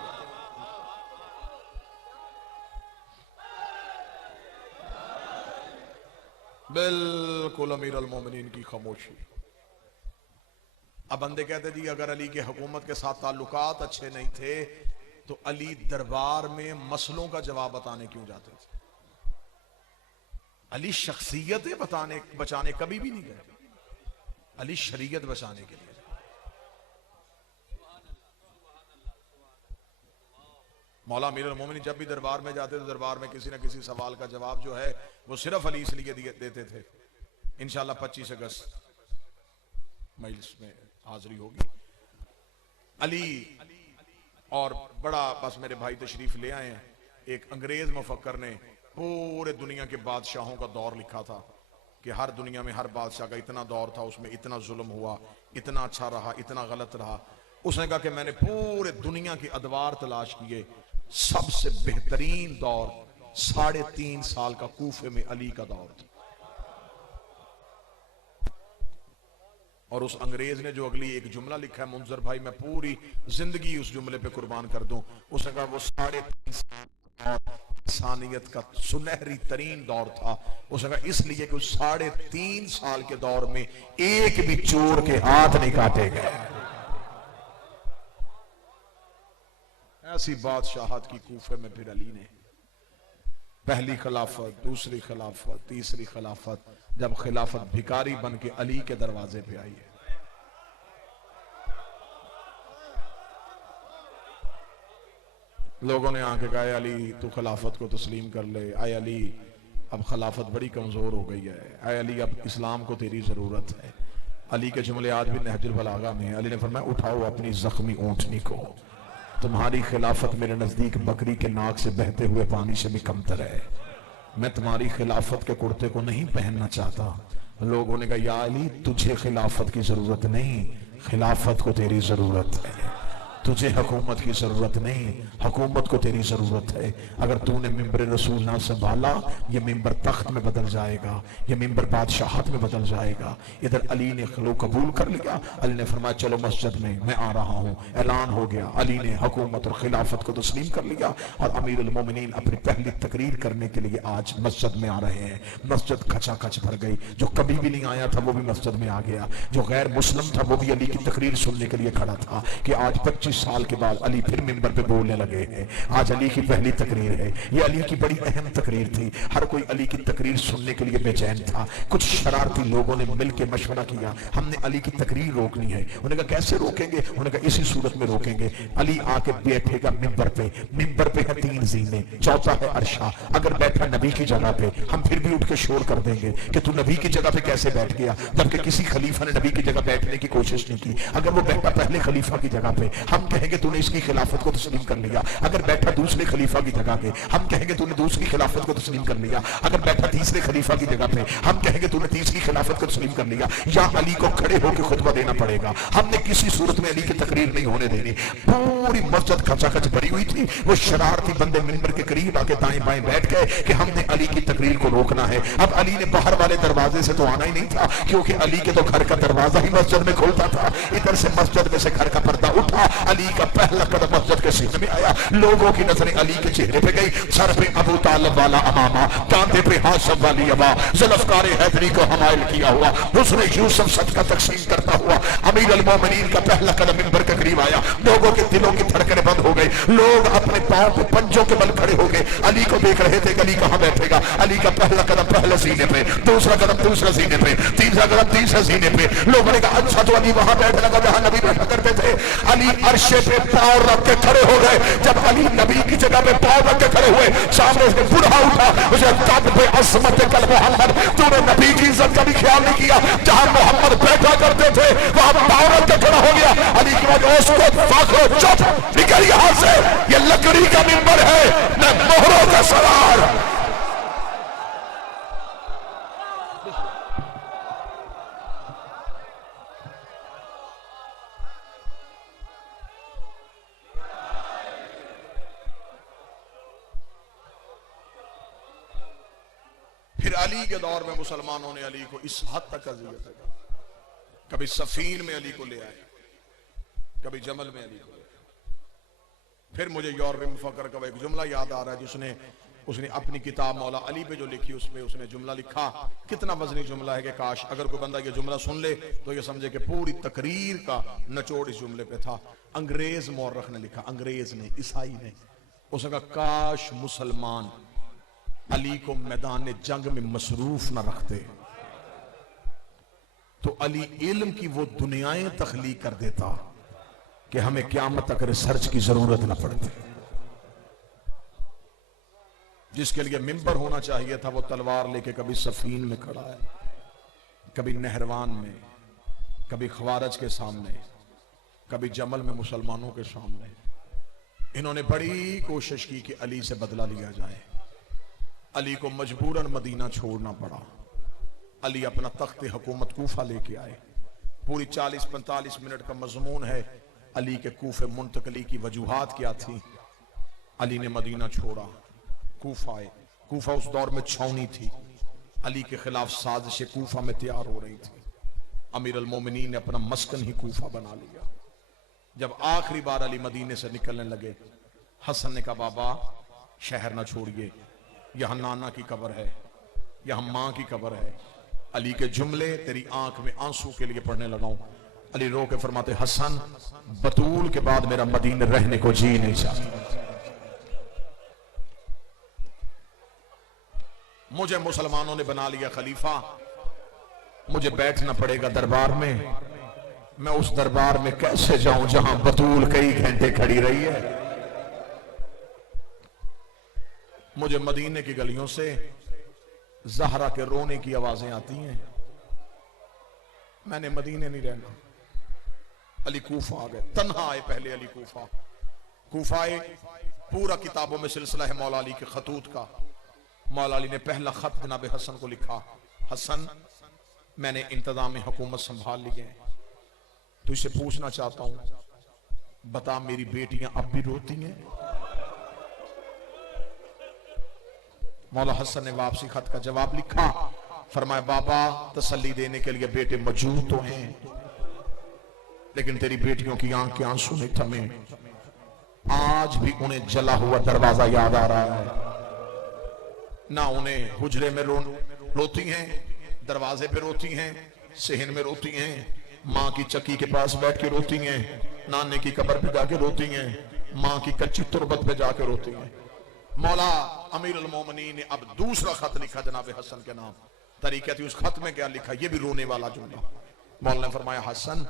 بالکل امیر المومنین کی خاموشی. اب بندے کہتے جی اگر علی کے حکومت کے ساتھ تعلقات اچھے نہیں تھے تو علی دربار میں مسئلوں کا جواب بتانے کیوں جاتے تھے؟ علی شخصیتیں بچانے کبھی بھی نہیں گئے. علی شریعت بچانے کے لیے. مولا امیر المومنین جب بھی دربار میں جاتے تو دربار میں کسی نہ کسی سوال کا جواب جو ہے وہ صرف علی اس لیے دیتے تھے. انشاءاللہ 25 اگست مجلس میں حاضری ہوگی. علی اور بڑا بس میرے بھائی تشریف لے آئے ہیں. ایک انگریز مفکر نے पूरे दुनिया के बादशाहों का दौर लिखा था कि हर दुनिया में हर बादशाह का इतना दौर था, उसमें इतना जुल्म हुआ, इतना अच्छा रहा, इतना गलत रहा। उसने कहा कि मैंने पूरे दुनिया के अदवार तलाश किए, सबसे बेहतरीन दौर 3.5 साल का कूफे में अली का दौर था। और उस अंग्रेज ने जो अगली एक जुमला लिखा है, मुंजर भाई मैं पूरी जिंदगी उस जुमले पे कुर्बान कर दूं। उसने कहा वो 3.5 साल इंसानियत का सुनहरी तरीन दौर था। उसने कहा इसलिए कि उस 3.5 साल के दौर में एक भी चोर के हाथ नहीं काटे गए। ऐसी बादशाहत की कूफे में फिर अली ने पहली खिलाफत, दूसरी खिलाफत, तीसरी खिलाफत, जब खिलाफत भिखारी बन के अली के दरवाजे पे आई है। लोगों ने आके कहा अली तू खिलाफत को तस्लीम कर ले, आए अली अब खिलाफत बड़ी कमजोर हो गई है, आए अली अब इस्लाम को तेरी जरूरत है। अली के जुमले आज भी नहजुल बलागा में। अली ने फरमाया उठाओ अपनी जख्मी ऊंटनी को, तुम्हारी खिलाफत मेरे नजदीक बकरी के नाक से बहते हुए पानी से भी कमतर है। मैं तुम्हारी खिलाफत के कुर्ते को नहीं पहनना चाहता। लोगों ने कहा या अली तुझे खिलाफत की जरूरत नहीं, खिलाफत को तेरी जरूरत है। तुझे हुकूमत की जरूरत नहीं, हुकूमत को तेरी जरूरत है। अगर तूने मिंबर रसूल ना संभाला, ये मिंबर तख्त में बदल जाएगा, ये मिंबर बादशाहत में बदल जाएगा। इधर अली ने खलो कबूल कर लिया। अली ने फरमाया चलो मस्जिद में, मैं आ रहा हूँ। ऐलान हो गया, अली ने हुकूमत और खिलाफत को तस्लीम कर लिया और अमीरुल मोमिनीन अपनी पहली तकरीर करने के लिए आज मस्जिद में आ रहे हैं। मस्जिद खचाखच भर गई। जो कभी भी नहीं आया था वो भी मस्जिद में आ गया, जो गैर मुस्लिम था वो भी अली की तकरीर सुनने के लिए खड़ा था कि आज 25 साल के बाद अली फिर मिंबर पे बोलने लगे हैं। आज अली की पहली तकरीर है। ये अली की बड़ी अहम तकरीर थी। हर कोई अली की तकरीर सुनने के लिए बेचैन था। कुछ शरारती लोगों ने मिलकर मशवरा किया, हमने अली की तकरीर रोकनी है। उन्होंने कहा कैसे रोकेंगे? उन्होंने कहा इसी सूरत में रोकेंगे, अली आके बैठेगा मिंबर पे। मिंबर पे है 3 जीने, चौथा है अरशा। अगर बैठा नबी की जगह पे, हम फिर भी उठ के शोर कर देंगे कि तू नबी की जगह पे कैसे बैठ गया, जबकि किसी खलीफा ने नबी की जगह बैठने की कोशिश नहीं की। अगर वो बैठा पहले खलीफा की जगह पे, हम कहेंगे तूने इसकी खिलाफत को तस्लीम कर लिया। अगर बैठा दूसरे खलीफा की जगह पे, हम कहेंगे तूने दूसरी खिलाफत को तस्लीम कर लिया। अगर बैठा तीसरे खलीफा की जगह पे, हम कहेंगे तूने तीसरी खिलाफत को तस्लीम कर लिया। या अली को खड़े होकर खुतबा देना पड़ेगा। हमने किसी सूरत में अली की तकरीर नहीं होने देनी। पूरी मस्जिद खचाखच भरी हुई थी। वो शरारती बंदे मिंबर के करीब आके दाएं बाएं बैठ गए कि हमने अली की तकरीर को रोकना है। अब अली ने बाहर वाले दरवाजे से तो आना ही नहीं था, क्योंकि अली के तो घर का दरवाजा ही मस्जिद में खुलता था। इधर से मस्जिद में से घर का पर्दा उठा, अली का पहला कदम मस्जिद के सीने में आया। लोगों की नजरें अली के चेहरे पे गई। सर पे अबू तालिब वाला अमामा, कांधे पे हाशम वाली अबा, जुल्फकार हैदरी को हमायल किया हुआ, हुस्न यूसुफ सदका तकसीम करता हुआ अमीर अल मोमिनीन का पहला कदम मिंबर के करीब आया। लोगों के दिलों की धड़कनें बंद हो गई। लोग अपने पांव पे पंजों के बल खड़े हो गए। अली को देख रहे थे, अली कहां बैठेगा। अली का पहला कदम पहले सीने पे, दूसरा कदम दूसरे सीने पे, तीसरा कदम तीसरे सीने पे। लोगों ने कहा अच्छा तो अली वहां बैठने लगा जहां नबी बैठा करते थे। अली अर्शे पे पांव रख के खड़े हो गए। जब अली नबी की जगह पे पांव रख के खड़े हुए, सामने से बुढ़ा उठा, उसे कद पे असमत कल मोहम्मद, तूने नबी की इज्जत का भी ख्याल नहीं किया। जहां मोहम्मद बैठा करते थे वहां पांव रख के खड़ा हो गया। अली की वजह उसको फाखो, चुप निकल यहां से, ये लकड़ी का मिंबर है न मोहरों का सवार। फिर अली के दौर में मुसलमानों ने अली को इस हद तक अज़ियत है, कभी सफीन में अली को ले आए, कभी जमल में अली को ले आए। फिर मुझे यौरिम फकर का एक जुमला याद आ रहा है जिसने उसने अपनी किताब मौला अली पे जो लिखी उसमें उसने जुमला लिखा। कितना वजनी जुमला है कि काश अगर कोई बंदा ये जुमला सुन ले तो ये समझे कि पूरी तकरीर का निचोड़ इस जुमले पे था। अंग्रेज मौरख ने लिखा, अंग्रेज ने, ईसाई ने। उसने कहा काश मुसलमान अली को मैदान जंग में मसरूफ न रखते तो अली इल्म की वो दुनियाएं तख्लीक कर देता कि हमें क़यामत तक रिसर्च की जरूरत न पड़ती। जिसके लिए मिंबर होना चाहिए था वो तलवार लेके कभी सफीन में खड़ा है, कभी नहरवान में, कभी खवारज के सामने, कभी जमल में मुसलमानों के सामने। इन्होंने बड़ी कोशिश की कि अली से बदला लिया जाए, अली को मजबूरन मदीना छोड़ना पड़ा। अली अपना तख्त हुकूमत कूफा लेके आए। पूरी 40-45 मिनट का मजमून है अली के कूफे मुंतकली की वजूहात क्या थी। अली ने मदीना छोड़ा, कूफा आए। कूफा उस दौर में छावनी थी, अली के खिलाफ साजिशें कूफा में तैयार हो रही थी। अमीर अल मोमिनीन ने अपना मस्कन ही कूफा बना लिया। जब आखिरी बार अली मदीने से निकलने लगे, हसन ने कहा बाबा शहर ना छोड़िए, यहां नाना की कब्र है, यहां मां की कब्र है। अली के जुमले तेरी आंख में आंसू के लिए पढ़ने लगाऊं। अली रो के फरमाते हसन बतूल के बाद मेरा मदीने रहने को जी नहीं चाहता। मुझे मुसलमानों ने बना लिया खलीफा, मुझे बैठना पड़ेगा दरबार में। मैं उस दरबार में कैसे जाऊं जहां बतूल कई घंटे खड़ी रही है। मुझे मदीने की गलियों से ज़हरा के रोने की आवाजें आती हैं। मैंने मदीने नहीं रहना। अली कूफा आ गए, तन्हा आए। पहले अली कूफा आए। पूरा किताबों में सिलसिला है मौला अली के खतूत का। मौला अली ने पहला खत जनाब हसन को लिखा, हसन मैंने इंतजाम हुकूमत संभाल लिए हैं, तो इसे पूछना चाहता हूं, बता मेरी बेटियां अब भी रोती हैं? मौला हसन ने वापसी खत का जवाब लिखा, फरमाया बाबा तसल्ली देने के लिए बेटे मौजूद तो हैं, लेकिन तेरी बेटियों की आंख के आंसू नहीं थमे। आज भी उन्हें जला हुआ दरवाजा याद आ रहा है। ना उन्हें हुजरे में रोती हैं, दरवाजे पे रोती हैं, सेहन में रोती हैं, माँ की चक्की के पास बैठ के रोती हैं, नाने की कब्र पे जाके रोती हैं, माँ की कच्ची तुरबत पे जाके रोती हैं। मौला अमीर अल मोमिनीन ने अब दूसरा खत लिखा जनाब हसन के नाम। तरीका थी उस खत में क्या लिखा, ये भी रोने वाला जुमला। मौला ने फरमाया हसन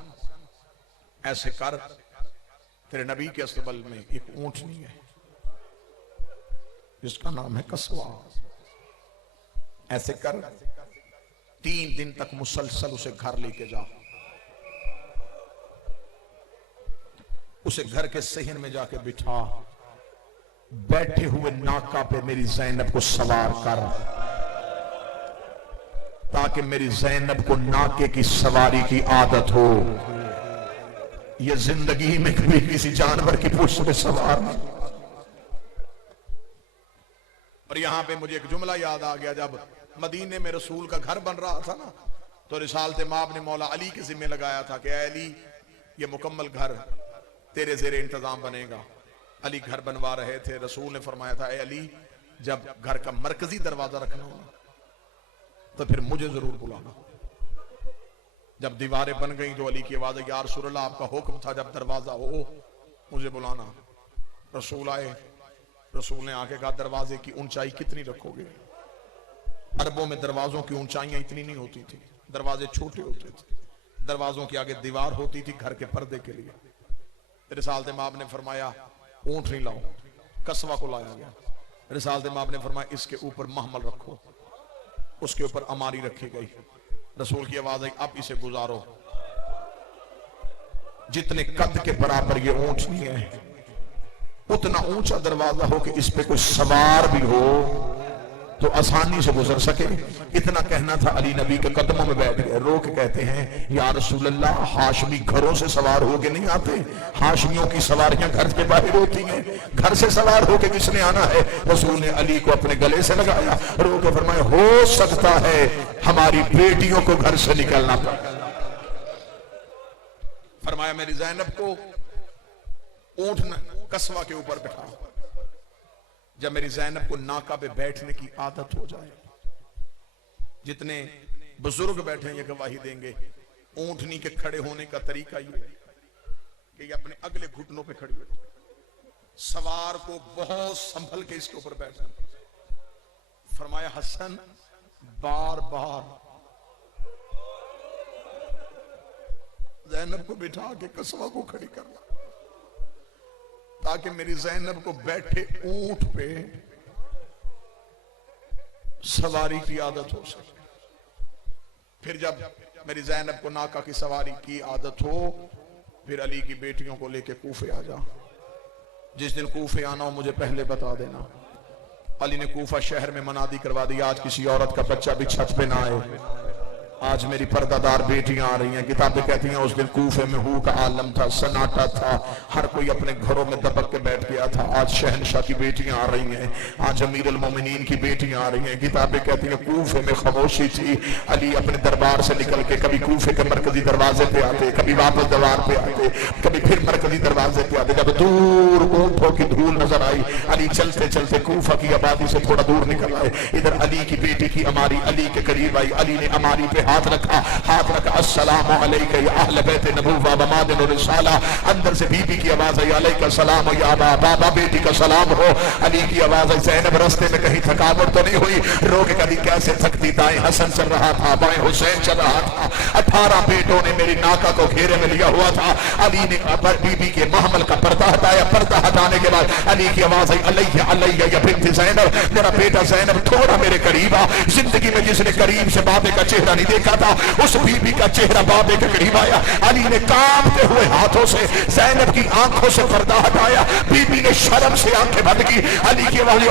ऐसे कर, तेरे नबी के अस्तबल में एक ऊंटनी है जिसका नाम है कसवा। ऐसे कर 3 दिन तक मुसलसल उसे घर लेके जा, उसे घर के सहन में जाके बिठा, बैठे हुए नाका पे मेरी ज़ैनब को सवार कर, ताकि मेरी ज़ैनब को नाके की सवारी की आदत हो। ये जिंदगी में कभी किसी जानवर की पुष्ट में सवार नहीं। और यहां पे मुझे एक जुमला याद आ गया, जब मदीने में रसूल का घर बन रहा था ना, तो रिसालत माब ने मौला अली के जिम्मे लगाया था कि अली ये मुकम्मल घर तेरे ज़ेरे इंतजाम बनेगा। अली घर बनवा रहे थे। रसूल ने फरमाया था, ए अली जब घर का मरकजी दरवाजा रखना हो तो फिर मुझे जरूर बुलाना। जब दीवारें बन गई तो अली की आवाज, या रसूलल्लाह आपका हुक्म था जब दरवाजा हो मुझे बुलाना। रसूल आए, रसूल ने आके कहा दरवाजे की ऊंचाई कितनी रखोगे? अरबों में दरवाजों की ऊंचाइयां इतनी नहीं होती थी, दरवाजे छोटे होते थे, दरवाजों की आगे दीवार होती थी घर के पर्दे के लिए। रिसालत माब ने फरमाया ऊंट नहीं लाओ, कसवा को लाया गया। रिसालत माब ने फरमाया इसके ऊपर महमल रखो, उसके ऊपर अमारी रखी गई। रसूल की आवाज आई, अब इसे गुजारो। जितने कद के बराबर ये ऊंट नहीं है, उतना ऊंचा दरवाजा हो कि इस पे कोई सवार भी हो तो आसानी से गुजर सके। इतना कहना था, अली नबी के कदमों में बैठ गए, रो के कहते हैं या रसूल अल्लाह हाशमी घरों से सवार होके नहीं आते, हाशमियों की सवारियां घर के बाहर होती हैं, घर से सवार होके किसने आना है? रसूल ने अली को अपने गले से लगाया, रो के फरमाया हो सकता है हमारी बेटियों को घर से निकलना पड़े। फरमाया मेरी ज़ैनब को ऊंट कसवा के ऊपर बैठा। जब मेरी ज़ैनब को नाका पे बैठने की आदत हो जाए, जितने बुजुर्ग बैठे हैं ये गवाही देंगे, ऊंटनी के खड़े होने का तरीका ये कि ये अपने अगले घुटनों पे खड़ी हो, सवार को बहुत संभल के इसके ऊपर बैठना। फरमाया हसन बार बार ज़ैनब को बिठा के कसवा को खड़ी करना, ताकि मेरी ज़ैनब को बैठे ऊंट पे सवारी की आदत हो सके। फिर जब मेरी ज़ैनब को नाका की सवारी की आदत हो, फिर अली की बेटियों को लेके कूफे आ जा। जिस दिन कूफे आना हो मुझे पहले बता देना। अली ने कूफा शहर में मनादी करवा दी, आज किसी औरत का बच्चा भी छत पे ना आए, आज मेरी पर्दादार बेटियां आ रही हैं। किताबें कहती हैं उस दिन कूफे में हू का आलम था, सन्नाटा था, हर कोई अपने घरों में दबक के बैठ गया था। आज शहनशाह की बेटियां आ रही हैं, आज अमीर अल मोमिनीन की बेटियां आ रही हैं। किताबें कहती हैं कूफे में खामोशी थी। अली अपने दरबार से निकल के कभी कूफे के मरकजी दरवाजे पे आते, कभी वापस दरबार पे आते, कभी फिर मरकजी दरवाजे पे आते। जब दूर ऊंटों की धूल नजर आई, अली चलते चलते कूफा की आबादी से थोड़ा दूर निकल आए। इधर अली की बेटी की अमारी अली के करीब आई। अली ने अमारी पे हाथ रखा, अस्सलामु अलैका या अहल बैत नबुव्वा व मादिन रिसाला। अंदर से बीबी की आवाज आई, अलैका सलाम या बाबा, बेटी का सलाम हो। अली की आवाज आई, ज़ैनब रस्ते में कहीं थकावट तो नहीं हुई? रोके कभी कैसे थकती? दाएं हसन चल रहा था, बाएं हुसैन चल रहा था, 18 बेटों ने मेरी नाका को घेरे में लिया हुआ था। अली ने बीबी के महमल का पर्दा हटाया, पर्दा हटाने के बाद अली की आवाज आई, अलैया अलैया या बिन्त ज़ैनब, मेरा बेटा ज़ैनब थोड़ा मेरे करीब आ। जिंदगी में जिसने करीब से बाबे का चेहरा नहीं देखा था, उस बीबी का चेहरा बाबे के करीब आया। अली ने कांपते हुए हाथों से ज़ैनब की आंखों से पर्दा हटाया। बीबी ने शर्म से आंखें बंद की। अली के वाली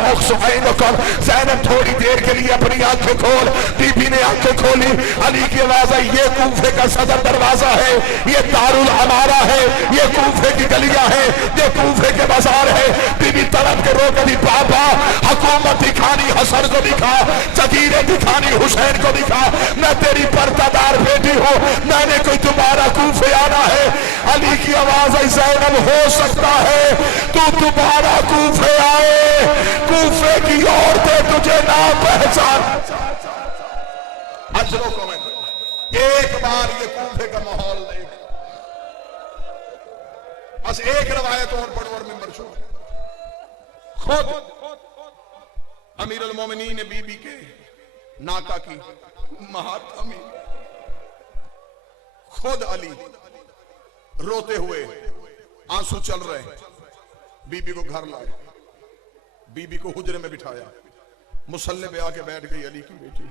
ज़ैनब थोड़ी देर के लिए अपनी आंखें खोल। बीबी ने आंखें खोली। अली की आवाज आई, ये कूफे का सदर दरवाजा है, ये दारुल अमारा है, ये कूफे की गलियां है, ये कूफे के बाजार है। बीबी तड़प के रो कभी बाबा हुकूमत दिखानी हसन को दिखा, जगीरें दिखानी हुसैन को दिखा, मैं तेरी पर्दादार बेटी हूं, मैंने कोई तुम्हारा कूफे आना है। अली की आवाज आई, ज़ैनब हो सकता है तू तुम्हारा कूफे आए, कूफे की औरतें तुझे ना पहचान। अजरों को मैं एक बार ये कूफे का माहौल देख, बस एक रवायत और पढ़ो और मिंबर छोड़। खुद अमीर अल मोमिनीन ने बीबी के नाका की महातमी, खुद अली रोते हुए आंसू चल रहे, बीबी को घर लाए, बीबी को हुजरे में बिठाया, मुसल्ले पे आके बैठ गई अली की बेटी।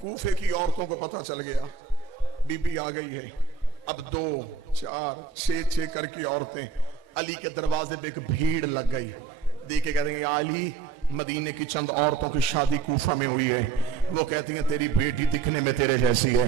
कूफे की औरतों को पता चल गया बीबी आ गई है। अब 2 4 6 करके औरतें, अली के दरवाजे पे एक भीड़ लग गई। देखे कहते हैं अली, मदीने की चंद औरतों की शादी कूफा में हुई है। वो कहती हैं तेरी बेटी दिखने में तेरे जैसी है,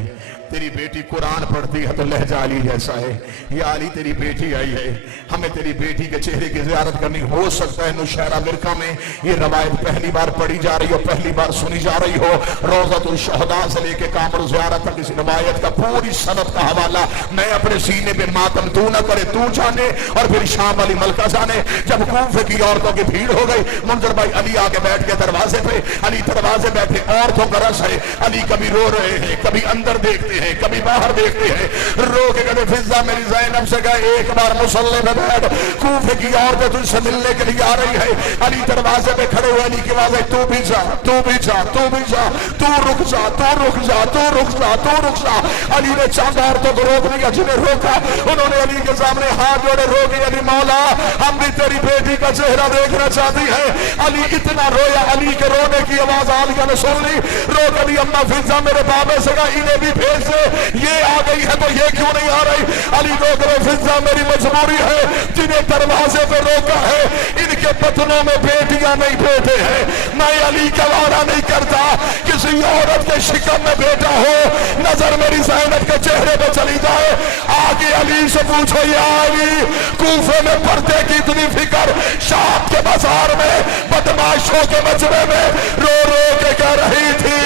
तेरी बेटी कुरान पढ़ती है तो लहजा अली जैसा है। या अली तेरी बेटी आई है, हमें तेरी बेटी के चेहरे की ज़ियारत करनी। हो सकता है नुशैरा मिर्का में ये रवायत पहली बार पढ़ी जा रही हो, पहली बार सुनी जा रही हो। रोज़तुल शुहदा से लेके कामरुल ज़ियारत तक इस रवायत का पूरी सनद का हवाला मैं अपने सीने पे मातम तू न करे तू जाने, और फिर शाम वाली मलका जाने। जब कूफे की औरतों की भीड़ हो गई, मुंजर भाई अली आके बैठ गए दरवाजे पे। अली दरवाजे बैठे, औरतों का रस है। अली कभी रो रहे हैं, कभी अंदर देखते हैं, कभी बाहर देखते हैं। रो के कहते फिजा मेरी ज़ैनब से कहे एक बार मुसल्ले में बैठ, कूफे की औरतें तुझसे मिलने के लिए आ रही है। अली दरवाजे पे खड़े हुए, अली की आवाज है तू भी जा, तू भी जा, तू भी जा, तू रुक जा, तू रुक जा, तू रुक जा, तू रुक जा। अली ने चंद औरतों को रोक दिया, जिन्हें रोका उन्होंने अली के सामने हाथ जोड़े, रो के अली मौला हम भी तेरी बेटी का चेहरा देखना चाहती है। अली इतना रोया, अली के रोने की आवाज आलिया ने सुन ली। रो कभी अम्मा फिजा मेरे बाबे से कहा इन्हें भी भेज दे, ये आ गई है तो ये क्यों नहीं आ रही? अली रो करे फिजा मेरी मजबूरी है, जिन्हें दरवाजे पे रोका है इनके बदनों में बेटियां नहीं बेटे हैं। मैं अली का वादा नहीं करता किसी औरत के शिकम में बेटा हो, नजर मेरी ज़ैनब के चेहरे पे चली जाए। आगे अली से पूछो या अली कूफे में पर्दे की इतनी फिक्र, शाम के बाजार में बदमाशों के मजरे में रो रो के कह रही थी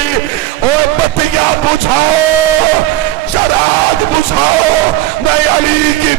ओ बत्तियां बुझाओ, चराग बुझाओ, मैं अली की